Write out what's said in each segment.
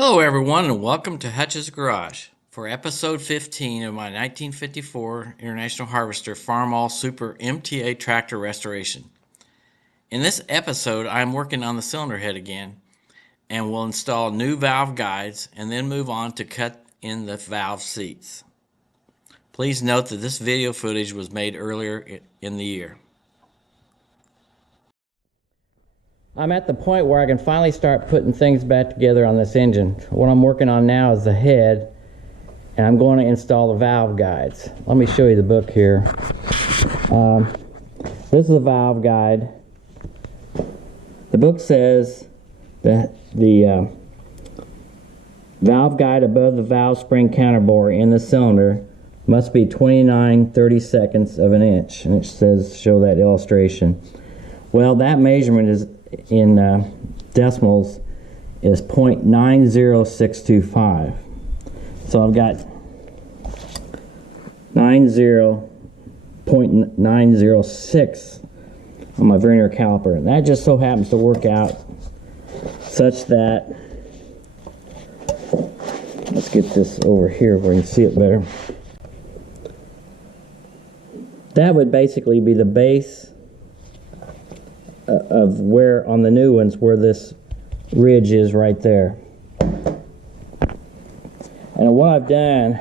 Hello, everyone, and welcome to Hutch's Garage for episode 15 of my 1954 International Harvester Farmall Super MTA tractor restoration. In this episode, I am working on the cylinder head again and will install new valve guides and then move on to cut in the valve seats. Please note that this video footage was made earlier in the year. I'm at the point where I can finally start putting things back together on this engine. What I'm working on now is the head, and I'm going to install the valve guides. Let me show you the book here. This is a valve guide. The book says that the valve guide above the valve spring counterbore in the cylinder must be 29/32 of an inch, and it says show that illustration. Well, that measurement is in decimals is 0.90625. So I've got 0.906 on my vernier caliper, and that just so happens to work out such that, let's get this over here where you can see it better. That would basically be the base of where on the new ones where this ridge is right there. And what I've done,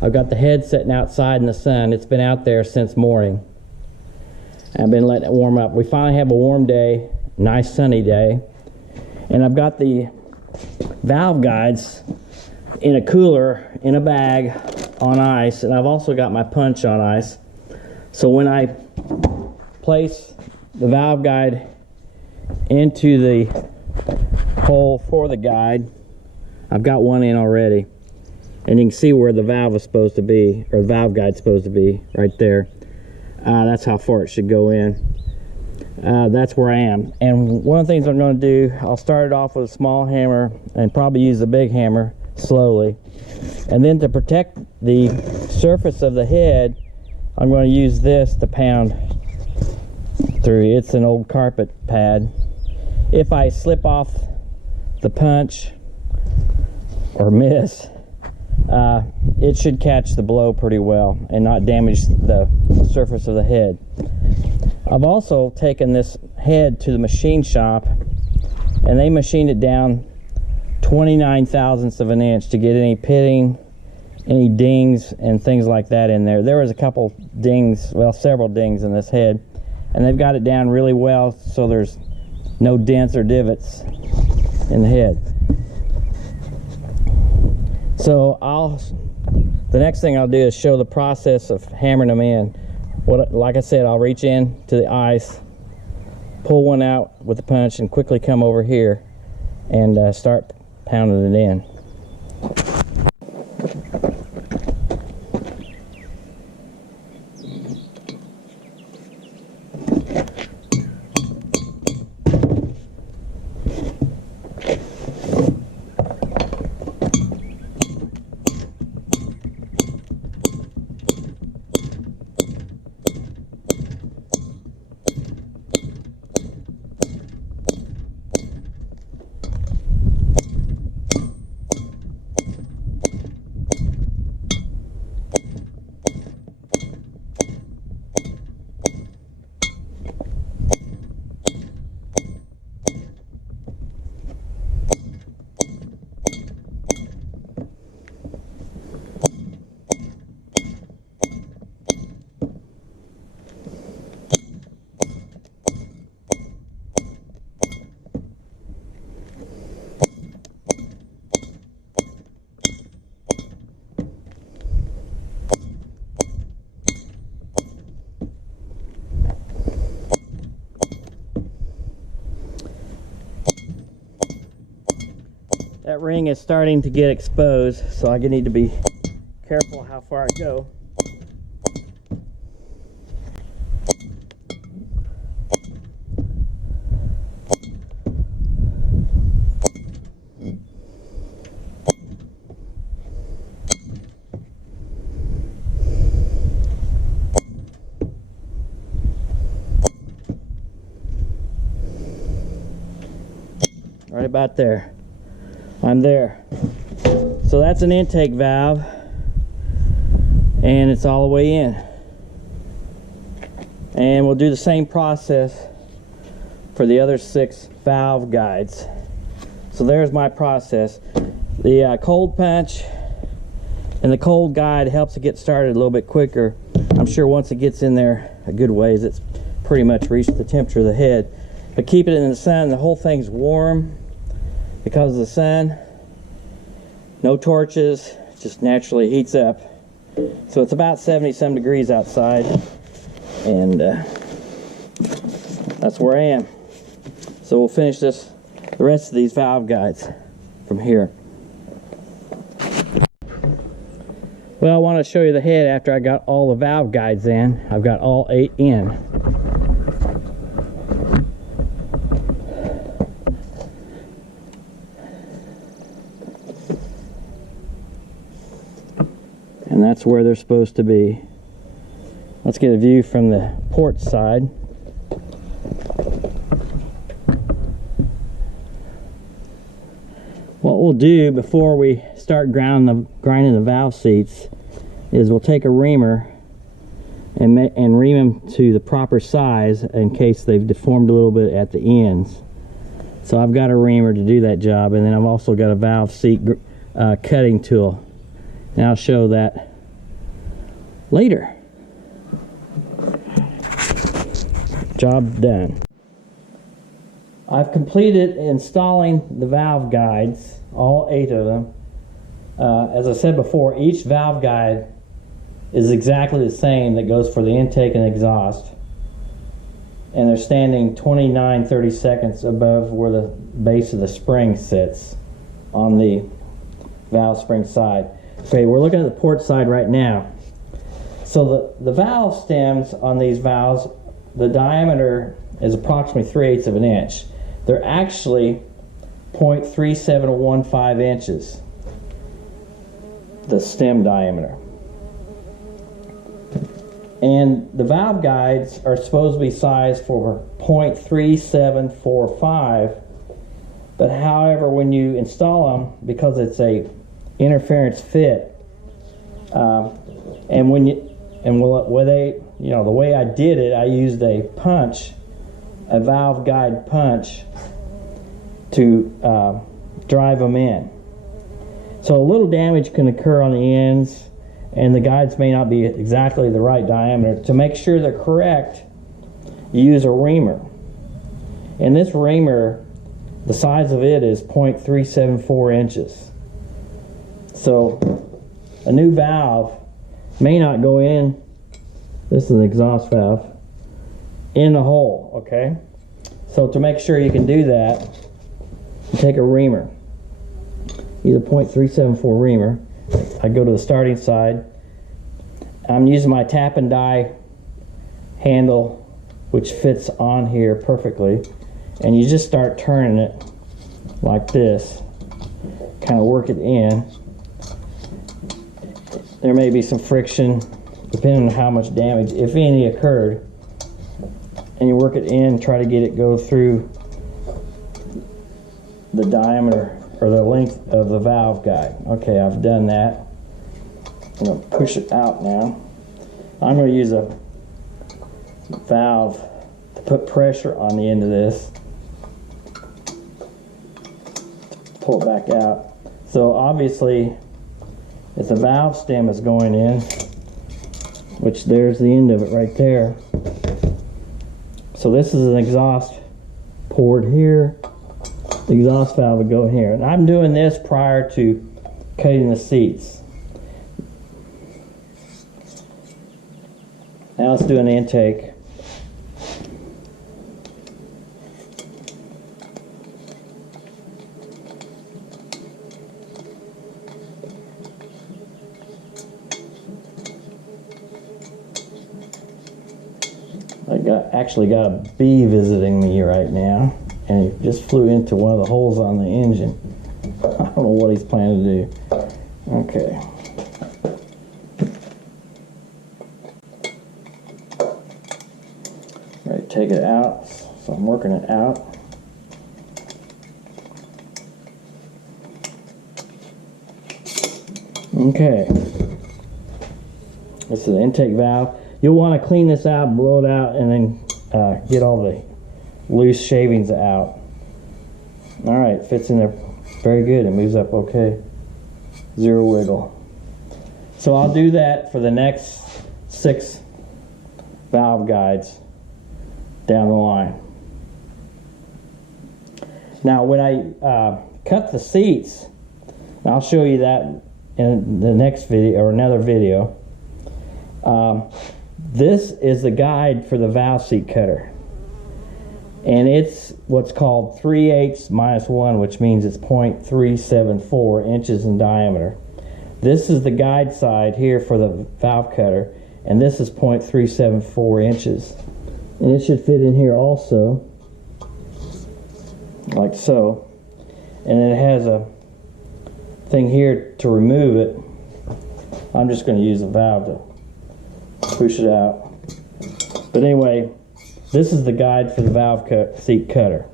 I've got the head sitting outside in the sun. It's been out there since morning. I've been letting it warm up. We finally have a warm day, nice sunny day, and I've got the valve guides in a cooler in a bag on ice, and I've also got my punch on ice. So when I place the valve guide into the hole for the guide, I've got one in already, and you can see where the valve is supposed to be, or the valve guide's supposed to be, right there. That's how far it should go in. That's where I am. And one of the things I'm going to do, I'll start it off with a small hammer and probably use the big hammer slowly, and then to protect the surface of the head, I'm going to use this to pound through. It's an old carpet pad. If I slip off the punch or miss, it should catch the blow pretty well and not damage the surface of the head. I've also taken this head to the machine shop, and they machined it down 29 thousandths of an inch to get any pitting, any dings and things like that in there. There was a couple dings, well, several dings in this head, and they've got it down really well so there's no dents or divots in the head. So the next thing I'll do is show the process of hammering them in. Like I said, I'll reach in to the ice, pull one out with the punch, and quickly come over here and start pounding it in. That ring is starting to get exposed, so I need to be careful how far I go. Right about there. I'm there. So that's an intake valve, and it's all the way in. And we'll do the same process for the other 6 valve guides. So there's my process. The cold punch and the cold guide helps it get started a little bit quicker. I'm sure once it gets in there a good ways, it's pretty much reached the temperature of the head. But keep it in the sun, the whole thing's warm because of the sun. No torches, just naturally heats up. So it's about 70-some degrees outside, and that's where I am. So we'll finish the rest of these valve guides from here. Well, I want to show you the head after I got all the valve guides in. I've got all 8 in. And that's where they're supposed to be. Let's get a view from the port side. What we'll do before we start grinding the valve seats is we'll take a reamer and ream them to the proper size in case they've deformed a little bit at the ends. So I've got a reamer to do that job, and then I've also got a valve seat cutting tool. And I'll show that later. Job done. I've completed installing the valve guides, all 8 of them. As I said before, each valve guide is exactly the same that goes for the intake and exhaust. And they're standing 29-30 seconds above where the base of the spring sits on the valve spring side. Okay, we're looking at the port side right now. So the valve stems on these valves, the diameter is approximately 3/8 of an inch. They're actually 0.3715 inches, the stem diameter. And the valve guides are supposed to be sized for 0.3745, but however, when you install them, because it's a interference fit, and the way I did it, I used a valve guide punch to drive them in. So a little damage can occur on the ends, and the guides may not be exactly the right diameter. To make sure they're correct, you use a reamer. And this reamer, the size of it is 0.374 inches. So a new valve may not go in, this is an exhaust valve, in the hole, okay? So to make sure you can do that, you take a reamer, either 0.374 reamer. I go to the starting side. I'm using my tap and die handle, which fits on here perfectly, and you just start turning it like this, kind of work it in. There may be some friction depending on how much damage, if any, occurred, and you work it in, try to get it go through the diameter or the length of the valve guide. Okay, I've done that. I'm going to push it out now. I'm going to use a valve to put pressure on the end of this. Pull it back out. So obviously, if the valve stem is going in, which there's the end of it right there. So this is an exhaust port here. The exhaust valve would go here. And I'm doing this prior to cutting the seats. Now let's do an intake. Actually got a bee visiting me right now, and he just flew into one of the holes on the engine. I don't know what he's planning to do. Okay. Ready to take it out, so I'm working it out. Okay. This is the intake valve. You'll want to clean this out, blow it out, and then get all the loose shavings out. All right, fits in there very good. It moves up okay. Zero wiggle. So I'll do that for the next 6 valve guides down the line. Now when I cut the seats, I'll show you that in the next video or another video. This is the guide for the valve seat cutter, and it's what's called 3/8 - 1, which means it's 0.374 inches in diameter. This is the guide side here for the valve cutter, and this is 0.374 inches, and it should fit in here also, like so. And then it has a thing here to remove it. I'm just going to use the valve to push it out. But anyway, this is the guide for the valve seat cutter,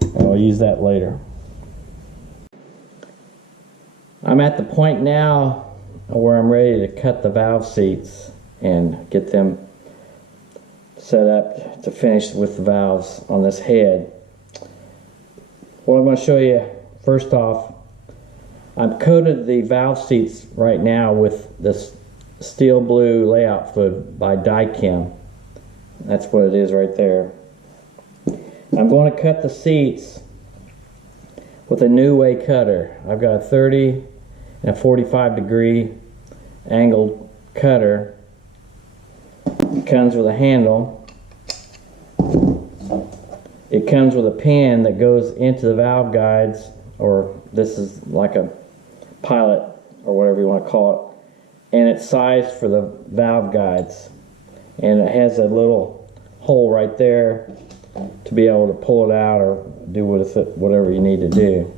and I'll use that later. I'm at the point now where I'm ready to cut the valve seats and get them set up to finish with the valves on this head. What I'm going to show you first off, I've coated the valve seats right now with this steel blue layout fluid by Daikin. That's what it is right there. I'm going to cut the seats with a new way cutter. I've got a 30 and a 45-degree angled cutter. It comes with a handle. It comes with a pin that goes into the valve guides, or this is like a pilot or whatever you want to call it, and it's sized for the valve guides, and it has a little hole right there to be able to pull it out or do with it whatever you need to do.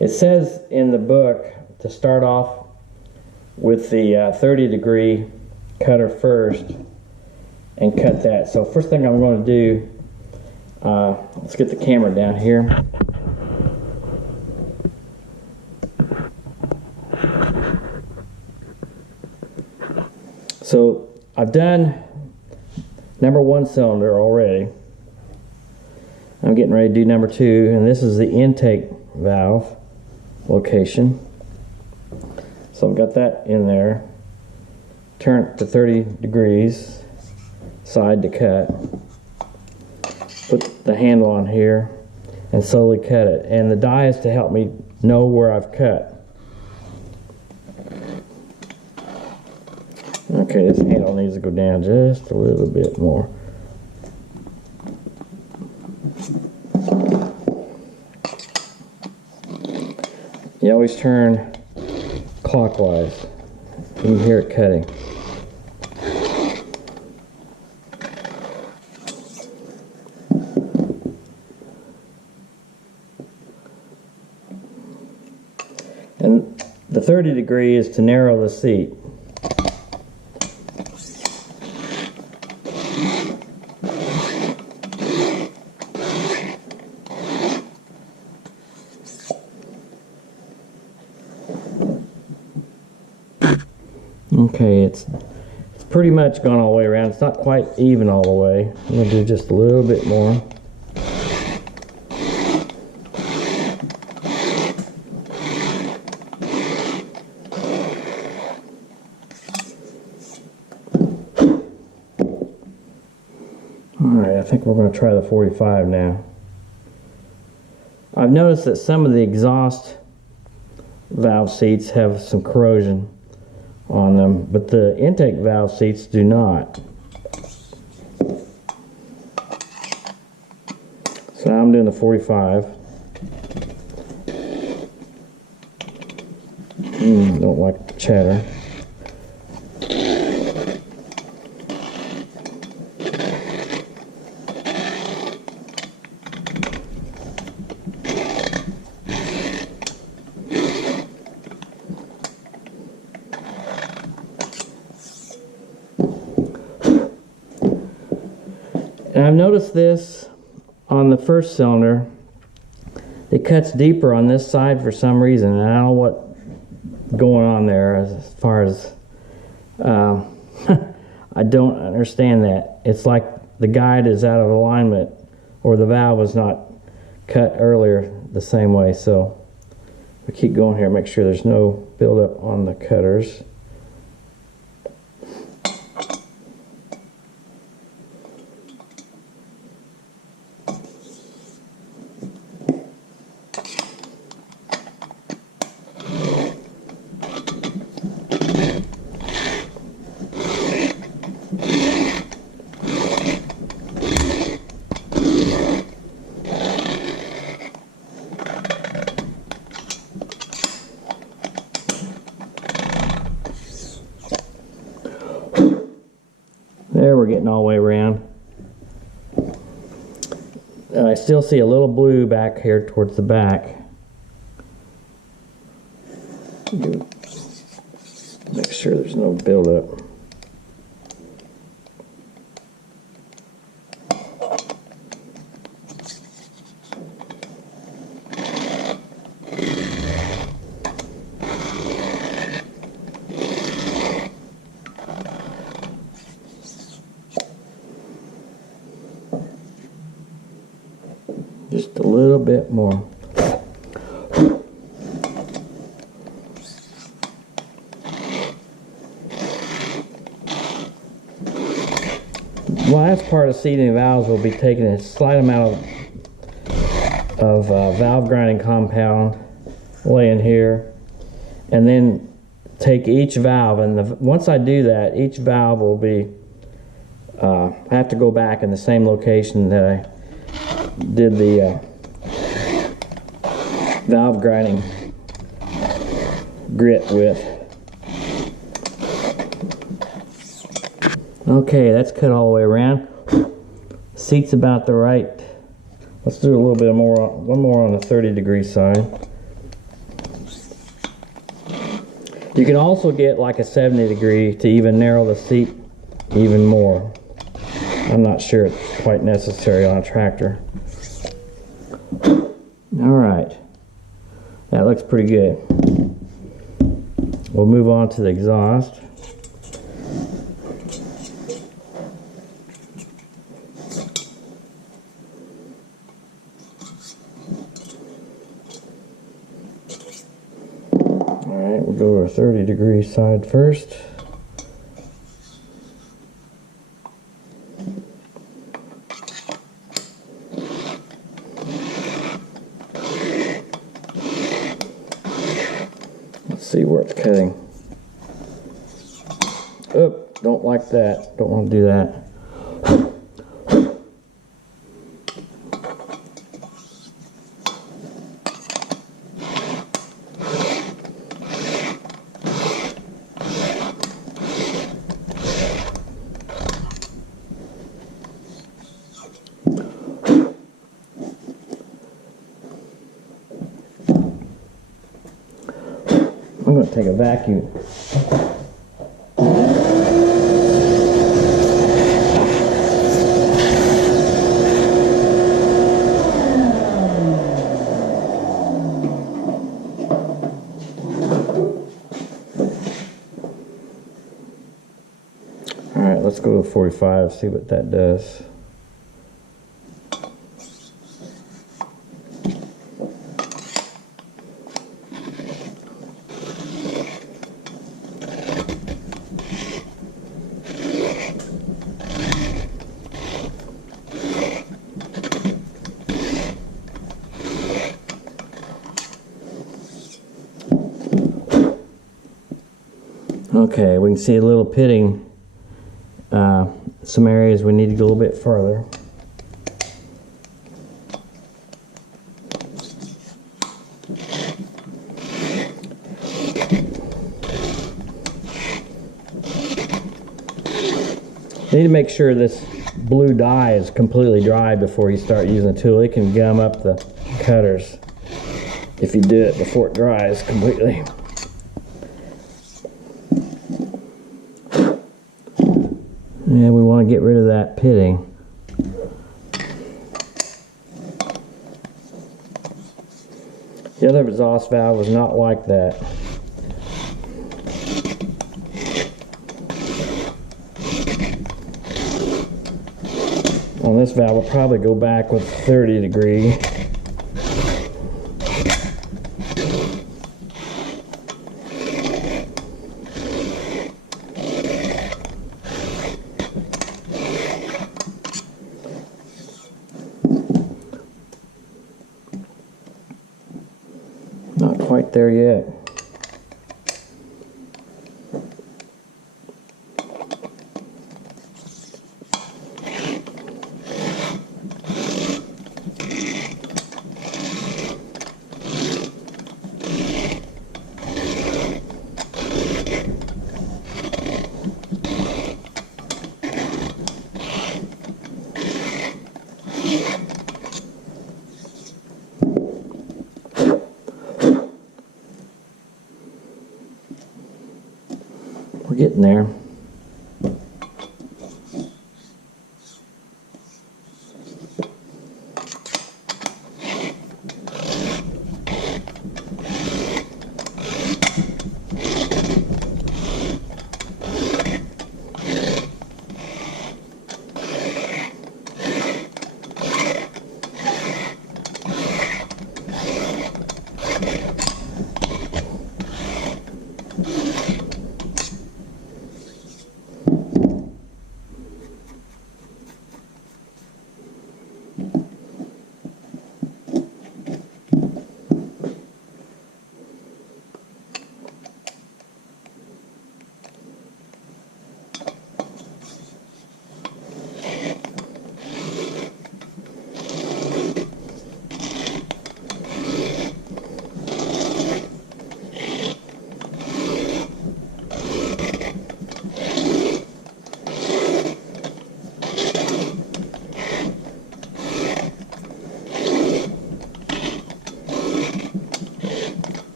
It says in the book to start off with the 30-degree cutter first and cut that. So first thing I'm going to do, let's get the camera down here. So I've done number 1 cylinder already. I'm getting ready to do number 2, and this is the intake valve location. So I've got that in there. Turn it to 30 degrees, side to cut. Put the handle on here and slowly cut it. And the die is to help me know where I've cut. Okay, this handle needs to go down just a little bit more. You always turn clockwise. You can hear it cutting. And the 30 degree is to narrow the seat. Okay, it's pretty much gone all the way around. It's not quite even all the way. I'm going to do just a little bit more. Alright, I think we're going to try the 45 now. I've noticed that some of the exhaust valve seats have some corrosion on them, but the intake valve seats do not. So now I'm doing the 45. Don't like the chatter. And I've noticed this on the first cylinder. It cuts deeper on this side for some reason, and I don't know what going on there as far as I don't understand that. It's like the guide is out of alignment, or the valve was not cut earlier the same way. So we keep going here, make sure there's no buildup on the cutters. There, we're getting all the way around. And I still see a little blue back here towards the back. Make sure there's no buildup. Just a little bit more. Last part of seating valves will be taking a slight amount of valve grinding compound, lay in here, and then take each valve. And once I do that, each valve will be, I have to go back in the same location that I did the valve grinding grit with. Okay, that's cut all the way around. Seat's about the right. Let's do a little bit more, one more on the 30-degree side. You can also get like a 70-degree to even narrow the seat even more. I'm not sure it's quite necessary on a tractor. Alright, that looks pretty good. We'll move on to the exhaust. Alright, we'll go to our 30-degree side first. See where it's cutting. Oop, don't like that. Don't want to do that. I'm going to take a vacuum. All right, let's go to 45, see what that does. Okay, we can see a little pitting. Some areas we need to go a little bit further. You need to make sure this blue dye is completely dry before you start using the tool. It can gum up the cutters if you do it before it dries completely. And we want to get rid of that pitting. The other exhaust valve was not like that. On this valve, we'll probably go back with 30 degree. Not quite there yet. We're getting there.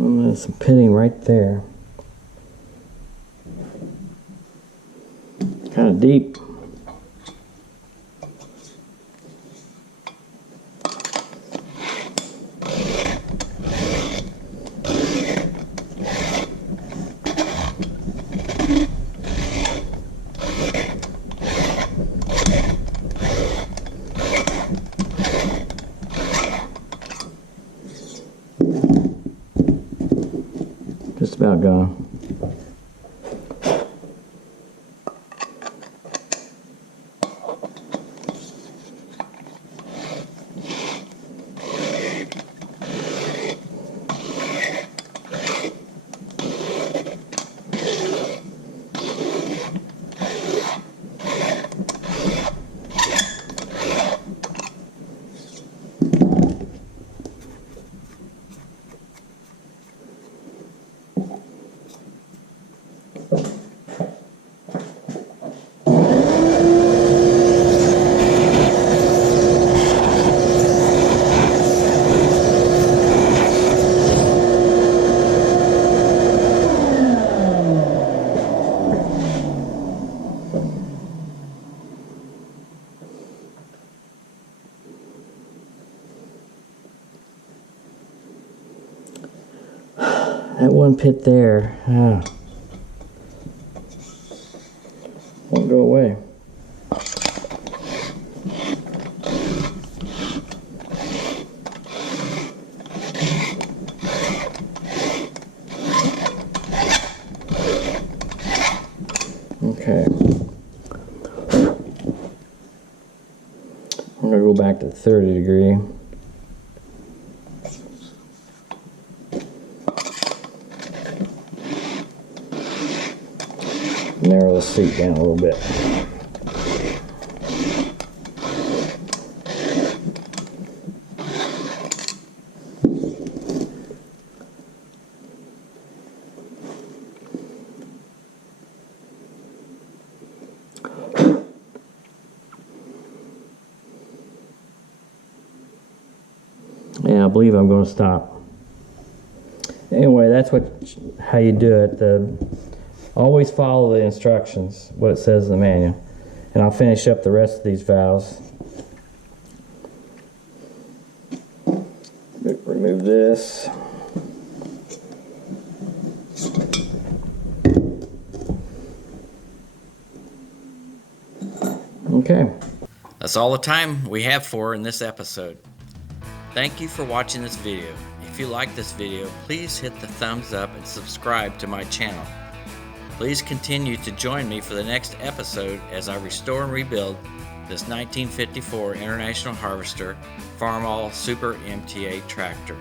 And there's some pitting right there. Kind of deep. Just about gone. That one pit there, won't go away. Okay. I'm gonna go back to 30 degree. Narrow the seat down a little bit. Yeah, I believe I'm going to stop. Anyway, that's how you do it. Always follow the instructions, what it says in the manual. And I'll finish up the rest of these valves. this. Okay. That's all the time we have for in this episode. Thank you for watching this video. If you like this video, please hit the thumbs up and subscribe to my channel. Please continue to join me for the next episode as I restore and rebuild this 1954 International Harvester Farmall Super MTA tractor.